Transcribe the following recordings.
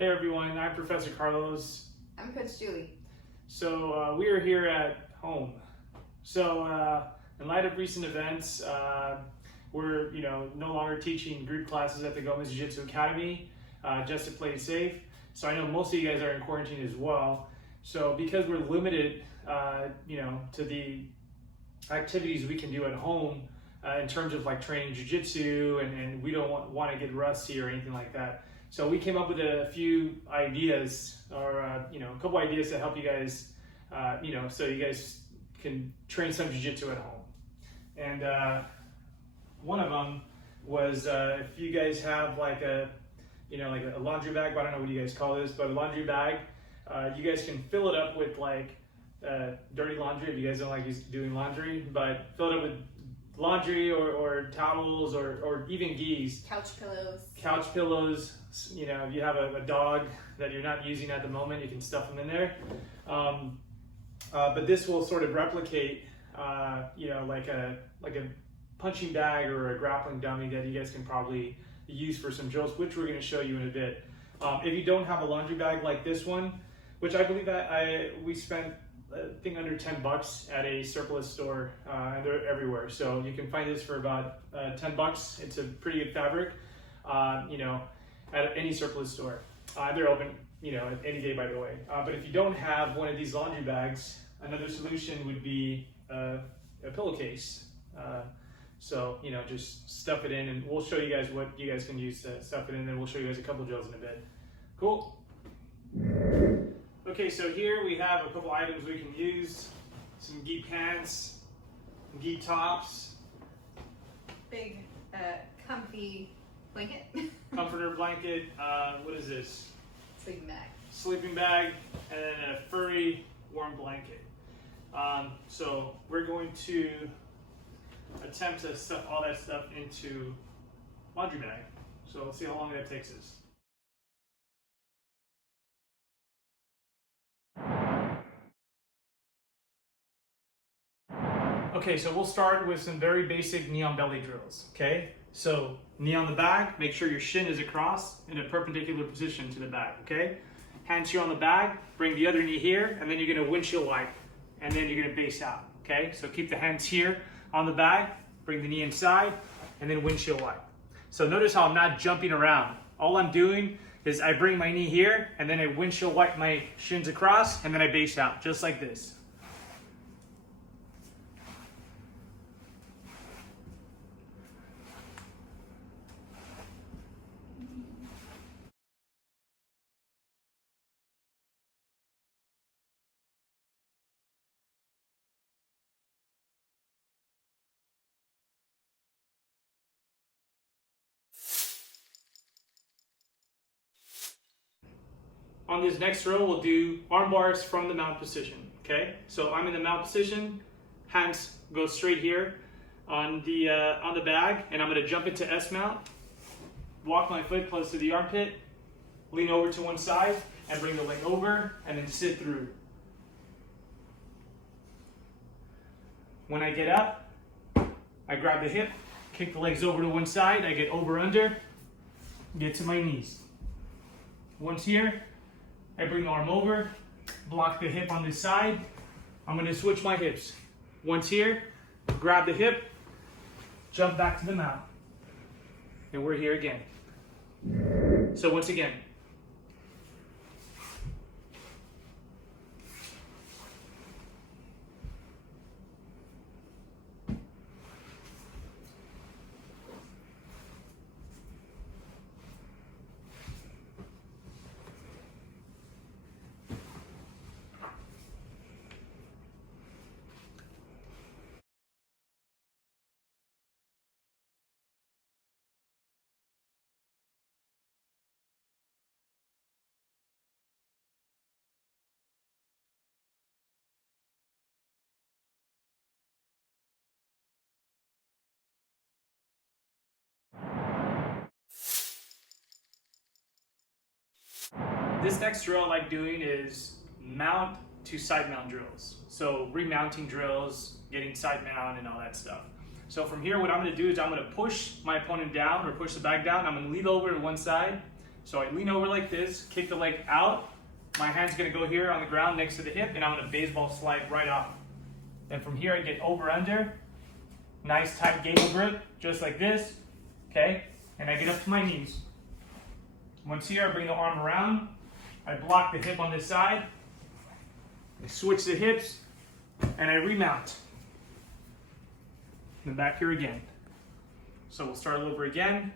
Hey everyone, I'm Professor Carlos. I'm Coach Julie. So we are here at home. So in light of recent events, we're no longer teaching group classes at the Gomez Jiu-Jitsu Academy, just to play it safe. So I know most of you guys are in quarantine as well. So because we're limited, to the activities we can do at home in terms of like training jiu-jitsu, and we don't want to get rusty or anything like that. So we came up with a few ideas, or a couple ideas to help you guys, so you guys can train some jiu-jitsu at home. And one of them was if you guys have like a laundry bag, but I don't know what you guys call this, but a laundry bag, you guys can fill it up with like dirty laundry if you guys don't like doing laundry, but fill it up with laundry or towels or even gis. Couch pillows. If you have a dog that you're not using at the moment, you can stuff them in there. But this will sort of replicate, like a punching bag or a grappling dummy that you guys can probably use for some drills, which we're going to show you in a bit. If you don't have a laundry bag like this one, which I believe that we spent I think under $10 at a surplus store, and they're everywhere. So you can find this for about $10. It's a pretty good fabric, at any surplus store. They're open, any day, by the way. But if you don't have one of these laundry bags, another solution would be a pillowcase. So just stuff it in, and we'll show you guys what you guys can use to stuff it in, and we'll show you guys a couple drills in a bit. Cool. Okay, so here we have a couple items we can use. Some gi pants, gi tops. Big, comfy blanket. Comforter blanket. What is this? Sleeping bag. Sleeping bag, and then a furry warm blanket. So we're going to attempt to stuff all that stuff into laundry bag. So let's see how long that takes us. Okay, so we'll start with some very basic knee on belly drills, okay? So knee on the bag, make sure your shin is across in a perpendicular position to the bag, okay? Hands here on the bag, bring the other knee here, and then you're gonna windshield wipe, and then you're gonna base out, okay? So keep the hands here on the bag, bring the knee inside, and then windshield wipe. So notice how I'm not jumping around. All I'm doing is I bring my knee here, and then I windshield wipe my shins across, and then I base out, just like this. On this next drill, we'll do arm bars from the mount position, okay? So I'm in the mount position, hands go straight here on the bag, and I'm gonna jump into S mount, walk my foot close to the armpit, lean over to one side, and bring the leg over, and then sit through. When I get up, I grab the hip, kick the legs over to one side, I get over under, get to my knees. Once here, I bring the arm over, block the hip on this side. I'm gonna switch my hips. Once here, grab the hip, jump back to the mount. And we're here again. So once again. This next drill I like doing is mount to side mount drills. So remounting drills, getting side mount and all that stuff. So from here, what I'm gonna do is I'm gonna push my opponent down or push the bag down. I'm gonna lean over to one side, So I lean over like this, kick the leg out. My hand's gonna go here on the ground next to the hip, and I'm gonna baseball slide right off. Then from here I get over under, nice tight gable grip, just like this, okay? And I get up to my knees. Once here, I bring the arm around, I block the hip on this side, I switch the hips, and I remount. And back here again. So we'll start over again.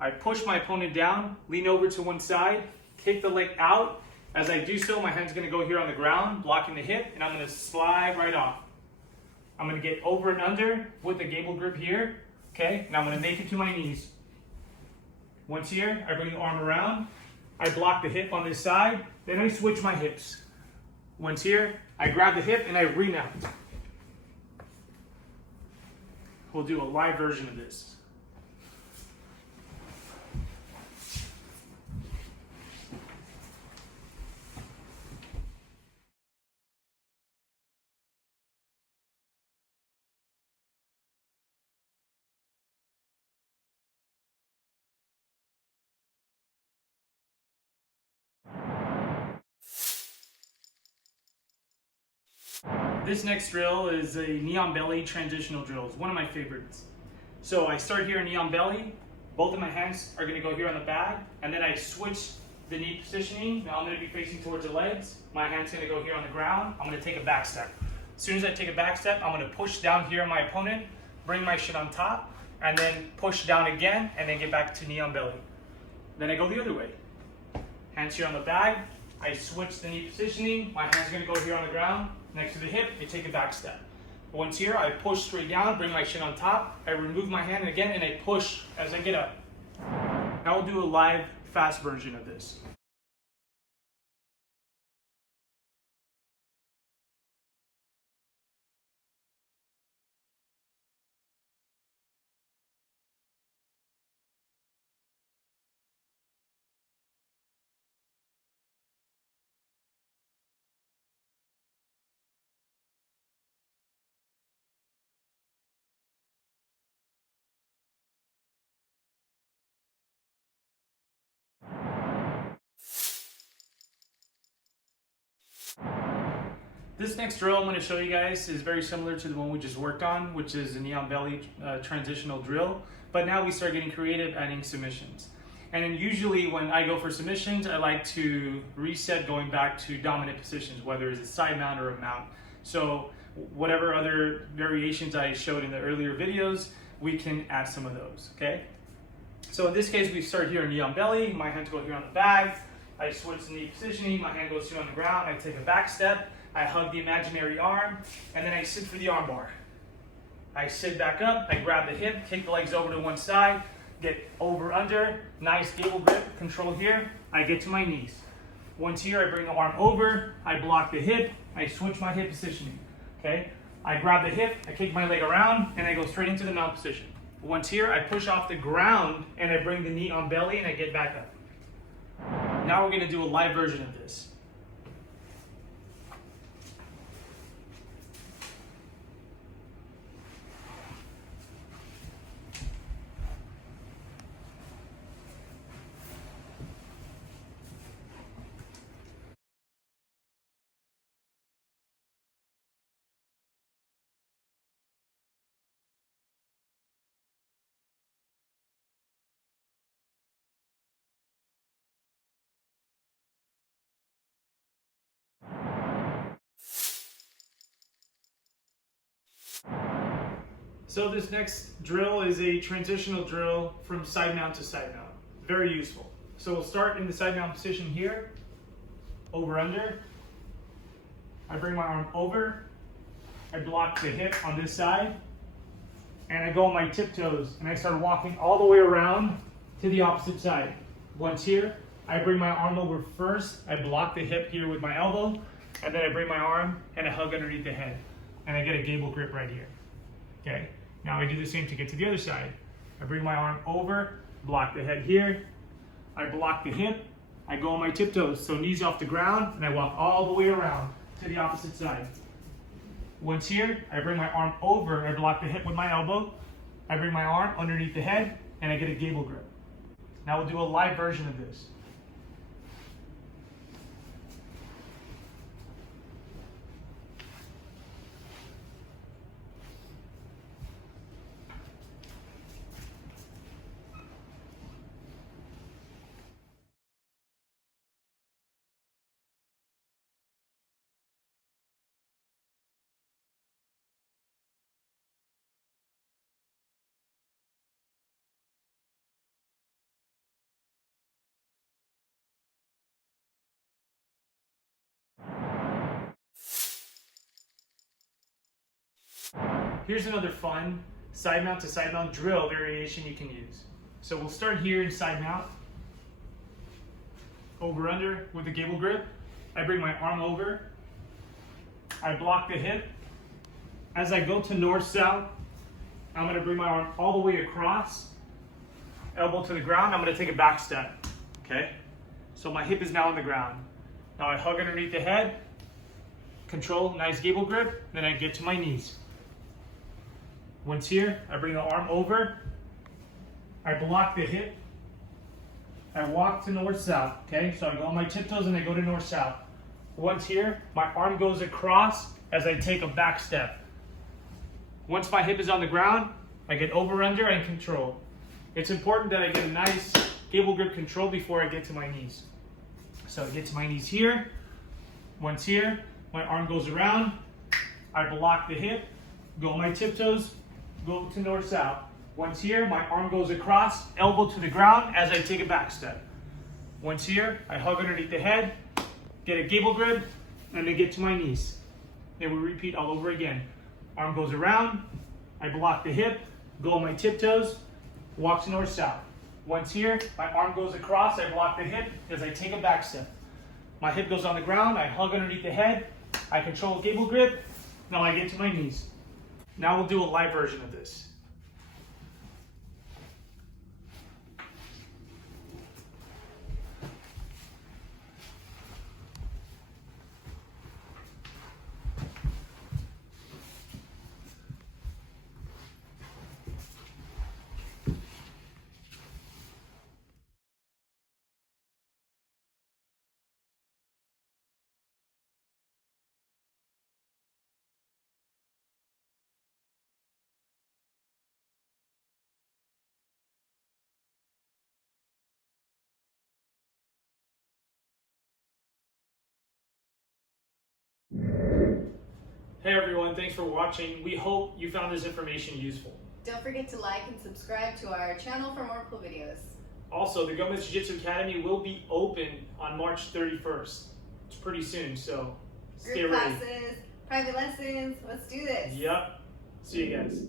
I push my opponent down, lean over to one side, kick the leg out. As I do so, my hand's gonna go here on the ground, blocking the hip, and I'm gonna slide right off. I'm gonna get over and under with the gable grip here, okay? And I'm gonna make it to my knees. Once here, I bring the arm around, I block the hip on this side, then I switch my hips. Once here, I grab the hip and I remount. We'll do a live version of this. This next drill is a knee on belly transitional drill. It's one of my favorites. So I start here in knee on belly. Both of my hands are going to go here on the bag, and then I switch the knee positioning. Now I'm going to be facing towards the legs. My hand's going to go here on the ground. I'm going to take a back step. As soon as I take a back step, I'm going to push down here on my opponent, bring my shin on top, and then push down again, and then get back to knee on belly. Then I go the other way. Hands here on the bag. I switch the knee positioning. My hand's going to go here on the ground. Next to the hip, I take a back step. Once here, I push straight down, bring my shin on top. I remove my hand again, and I push as I get up. Now we'll do a live, fast version of this. This next drill I'm going to show you guys is very similar to the one we just worked on, which is a knee on belly transitional drill. But now we start getting creative, adding submissions. And then usually when I go for submissions, I like to reset going back to dominant positions, whether it's a side mount or a mount. So whatever other variations I showed in the earlier videos, we can add some of those, okay? So in this case, we start here in knee on belly. My hands go here on the bag. I switch the knee positioning. My hand goes here on the ground. I take a back step. I hug the imaginary arm, and then I sit for the arm bar. I sit back up, I grab the hip, kick the legs over to one side, get over under, nice gable grip, control here. I get to my knees. Once here, I bring the arm over, I block the hip, I switch my hip positioning, okay? I grab the hip, I kick my leg around, and I go straight into the mount position. Once here, I push off the ground, and I bring the knee on belly, and I get back up. Now we're gonna do a live version of this. So this next drill is a transitional drill from side mount to side mount. Very useful. So we'll start in the side mount position here, over under. I bring my arm over, I block the hip on this side, and I go on my tiptoes, and I start walking all the way around to the opposite side. Once here, I bring my arm over first, I block the hip here with my elbow, and then I bring my arm and I hug underneath the head, and I get a gable grip right here. Okay, now I do the same to get to the other side. I bring my arm over, block the head here, I block the hip, I go on my tiptoes, so knees off the ground, and I walk all the way around to the opposite side. Once here, I bring my arm over, I block the hip with my elbow, I bring my arm underneath the head, and I get a gable grip. Now we'll do a live version of this. Here's another fun side mount to side mount drill variation you can use. So we'll start here in side mount. Over under with the gable grip. I bring my arm over. I block the hip. As I go to north south, I'm going to bring my arm all the way across. Elbow to the ground. I'm going to take a back step. Okay? So my hip is now on the ground. Now I hug underneath the head. Control, nice gable grip. Then I get to my knees. Once here, I bring the arm over. I block the hip. I walk to north-south, okay? So I go on my tiptoes and I go to north-south. Once here, my arm goes across as I take a back step. Once my hip is on the ground, I get over, under, and control. It's important that I get a nice gable grip control before I get to my knees. So I get to my knees here. Once here, my arm goes around. I block the hip, go on my tiptoes, go to north-south. Once here, my arm goes across, elbow to the ground as I take a back step. Once here, I hug underneath the head, get a gable grip, and then get to my knees. Then we repeat all over again. Arm goes around, I block the hip, go on my tiptoes, walk to north-south. Once here, my arm goes across, I block the hip as I take a back step. My hip goes on the ground, I hug underneath the head, I control a gable grip, now I get to my knees. Now we'll do a live version of this. Hey everyone, thanks for watching. We hope you found this information useful. Don't forget to like and subscribe to our channel for more cool videos. Also, the Gomez Jiu-Jitsu Academy will be open on March 31st. It's pretty soon, so stay Group ready. classes, private lessons, let's do this. Yep. See you guys.